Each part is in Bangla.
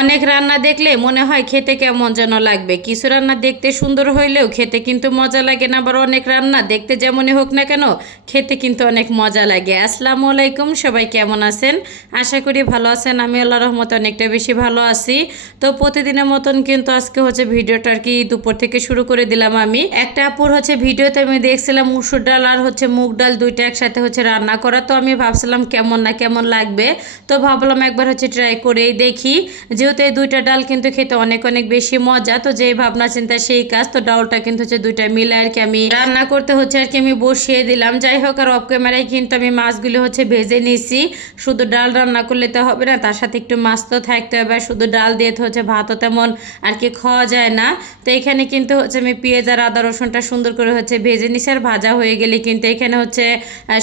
অনেক রান্না দেখলে মনে হয় খেতে কেমন যেন লাগবে। কিছু রান্না দেখতে সুন্দর হইলেও খেতে কিন্তু মজা লাগে না, আবার অনেক রান্না দেখতে যেমনই হোক না কেন খেতে কিন্তু অনেক মজা লাগে। আসসালামু আলাইকুম, সবাই কেমন আছেন? আশা করি ভালো আছেন। আমি আল্লাহর রহমতে অনেকটা বেশি ভালো আছি। তো প্রতিদিনের মতন কিন্তু আজকে হচ্ছে ভিডিওটা আর কি দুপুর থেকে শুরু করে দিলাম। আমি একটা আপুর হচ্ছে ভিডিওতে আমি দেখছিলাম মুসুর ডাল আর হচ্ছে মুগ ডাল দুইটা একসাথে হচ্ছে রান্না করা। তো আমি ভাবছিলাম কেমন না কেমন লাগবে, তো ভাবলাম একবার হচ্ছে ট্রাই করেই দেখি। যেহেতু এই দুইটা ডাল কিন্তু খেতে অনেক অনেক বেশি মজা, তো যেই ভাবনা চিন্তা সেই কাজ। তো ডালটা কিন্তু হচ্ছে দুইটা মিলে আর কি আমি রান্না করতে হচ্ছে আর কি আমি বসিয়ে দিলাম। যাই হোক, আর অফ ক্যামেরায় কিন্তু আমি মাছগুলো হচ্ছে ভেজে নিছি। শুধু ডাল রান্না করলে তো হবে না, তার সাথে একটু মাছ তো থাকতে হবে। আর শুধু ডাল দিয়ে তো হচ্ছে ভাতও তেমন আর কি খাওয়া যায় না। তো এখানে কিন্তু হচ্ছে আমি পেঁয়াজ আর আদা রসুনটা সুন্দর করে হচ্ছে ভেজে নিছি। আর ভাজা হয়ে গেলে কিন্তু এখানে হচ্ছে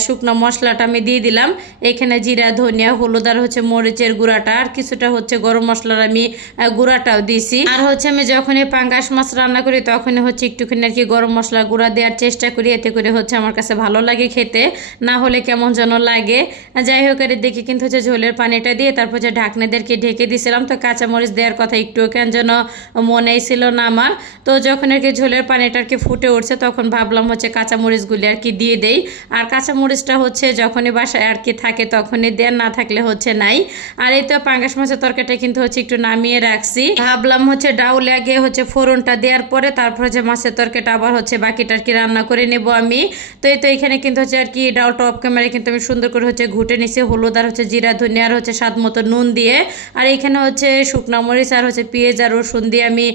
শুকনো মশলাটা আমি দিয়ে দিলাম। এখানে জিরা, ধনিয়া, হলুদ আর হচ্ছে মরিচের গুঁড়াটা আর কিছুটা হচ্ছে গরম মশলার আমি গুঁড়াটাও দিছি। আর হচ্ছে আমি যখনই পাঙ্গাস মাছ রান্না করি তখনই হচ্ছে একটুখানি আর কি গরম মশলার গুঁড়া দেওয়ার চেষ্টা করি, এতে করে হচ্ছে আমার কাছে ভালো লাগে খেতে, না হলে কেমন যেন লাগে। যাই হোক, এর দেখে কিন্তু হচ্ছে ঝোলের পানিটা দিয়ে তারপর হচ্ছে ঢাকনাদেরকে ঢেকে দিয়েছিলাম। তো কাঁচামরিচ দেওয়ার কথা একটু কেন যেন মনেই ছিল না আমার। তো যখন আর কি ঝোলের পানিটা আর কি ফুটে উঠছে তখন ভাবলাম হচ্ছে কাঁচামরিচগুলি আর কি দিয়ে দেই। আর কাঁচামরিচটা হচ্ছে যখনই বাসায় আর কি থাকে তখনই দেন, না থাকলে হচ্ছে নাই। আর এই তো পাঙ্গাস মাছের তরকারিটা কিন্তু হচ্ছে একটু নামিয়ে রাখছি। ভাবলাম হচ্ছে ডাউলে আগে হচ্ছে ফোড়নটা দেওয়ার পরে তারপর হচ্ছে মাছের তরকারিটা আবার হচ্ছে বাকিটা আর কি রান্না করে নেব আমি। তো এই তো এখানে কিন্তু হচ্ছে আর কি ডাউলটা অফ ক্যামেরায় কিন্তু আমি সুন্দর করে হচ্ছে ঘুটে নিছি হলুদ আর হচ্ছে জিরা, ধনিয়া আর হচ্ছে স্বাদ মতো নুন দিয়ে। আর এখানে হচ্ছে শুকনো মরিচ আর হচ্ছে পেঁয়াজ আর রসুন দিয়ে আমি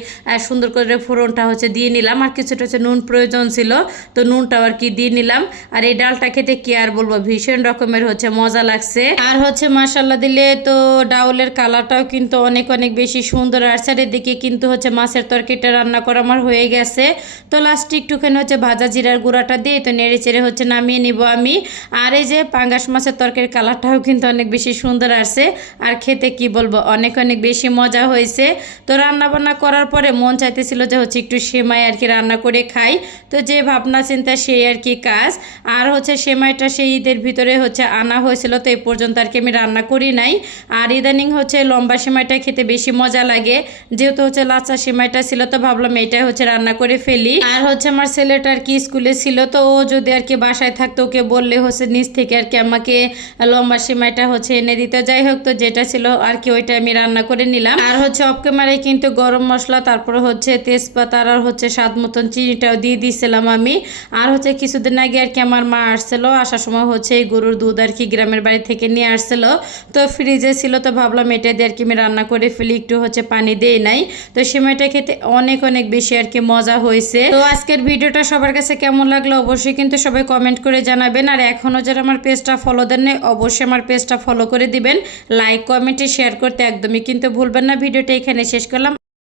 সুন্দর করে ফোড়নটা হচ্ছে দিয়ে নিলাম। আর কিছুটা হচ্ছে নুন প্রয়োজন ছিল, তো নুনটাও আর কি দিয়ে নিলাম। আর এই ডালটা খেতে কি আর বলবো, ভীষণ রকমের হচ্ছে মজা লাগছে। আর হচ্ছে মাশাল্লাহ দিলে তো ডাউলের কালারটাও কিন্তু অনেক অনেক বেশি সুন্দর আসছে। আর এদিকে কিন্তু হচ্ছে মাছের তরকারিটা রান্না করা আমার হয়ে গেছে। তো লাস্টে একটুখানি হচ্ছে ভাজা জিরার গুঁড়াটা দিয়ে তো নেড়ে চেড়ে হচ্ছে নামিয়ে নিব আমি। আর এই যে পাঙ্গাস মাছের তরকারির কালারটাও কিন্তু অনেক বেশি সুন্দর আসছে। আর খেতে কি বলবো, অনেক অনেক বেশি মজা হয়েছে। তো রান্না বান্না করার পরে মন চাইতেছিল যে হচ্ছে একটু সেমাই আর কি রান্না করে খাই। তো যে ভাবনা চিন্তা সেই আর কি কাজ। আর হচ্ছে সেমাইটা সেই ঈদের ভিতরে হচ্ছে আনা হয়েছিল, তো এই পর্যন্ত আর কি আমি রান্না করি নাই। আর ইদানিং হচ্ছে লম্বা সেমাইটা খেতে বেশি মজা লাগে, যেহেতু হচ্ছে লাচা সেমাইটা ছিল তো ভাবলাম এটাই হচ্ছে রান্না করে ফেলি। আর হচ্ছে আমার ছেলেটা আর কি স্কুলে ছিল, তো ও যদি আর কি বাসায় থাকতো ওকে বললে হচ্ছে নিচ থেকে আর কি আমাকে লম্বা সেমাইটা হচ্ছে এনে দিতে। যাই হোক, তো যেটা ছিল আর কি ওইটা আমি রান্না করে নিলাম। আর হচ্ছে অফ ক্যামেরায় কিন্তু গরম মশলা, তারপরে হচ্ছে তেজপাতা আর হচ্ছে স্বাদ মতন চিনিটাও দিয়ে দিয়েছিলাম আমি। আর হচ্ছে কিছুদিন আগে আর কি আমার মা আসছিল, আসার সময় হচ্ছে এই গরুর দুধ আর কি গ্রামের বাড়ি থেকে নিয়ে আসছিল, তো ফ্রিজে ছিল। তো ভাবলাম এটা দিয়ে আর কি আমি রান্না করে ফেলি, একটু হচ্ছে পানি দেই নাই। তো সেমাইটা খেতে অনেক অনেক বেশি আর কি মজা হয়েছে। তো আজকের ভিডিওটা সবার কাছে কেমন লাগলো অবশ্যই কিন্তু সবাই কমেন্ট করে জানাবেন। আর এখনও যারা আমার পেজটা ফলো দেন নাই অবশ্যই আমার পেজটা ফলো করে দিবেন। লাইক কমেন্টে শেয়ার করতে একদমই কিন্তু ভুলবেন না। ভিডিওটা এখানে শেষ করলাম।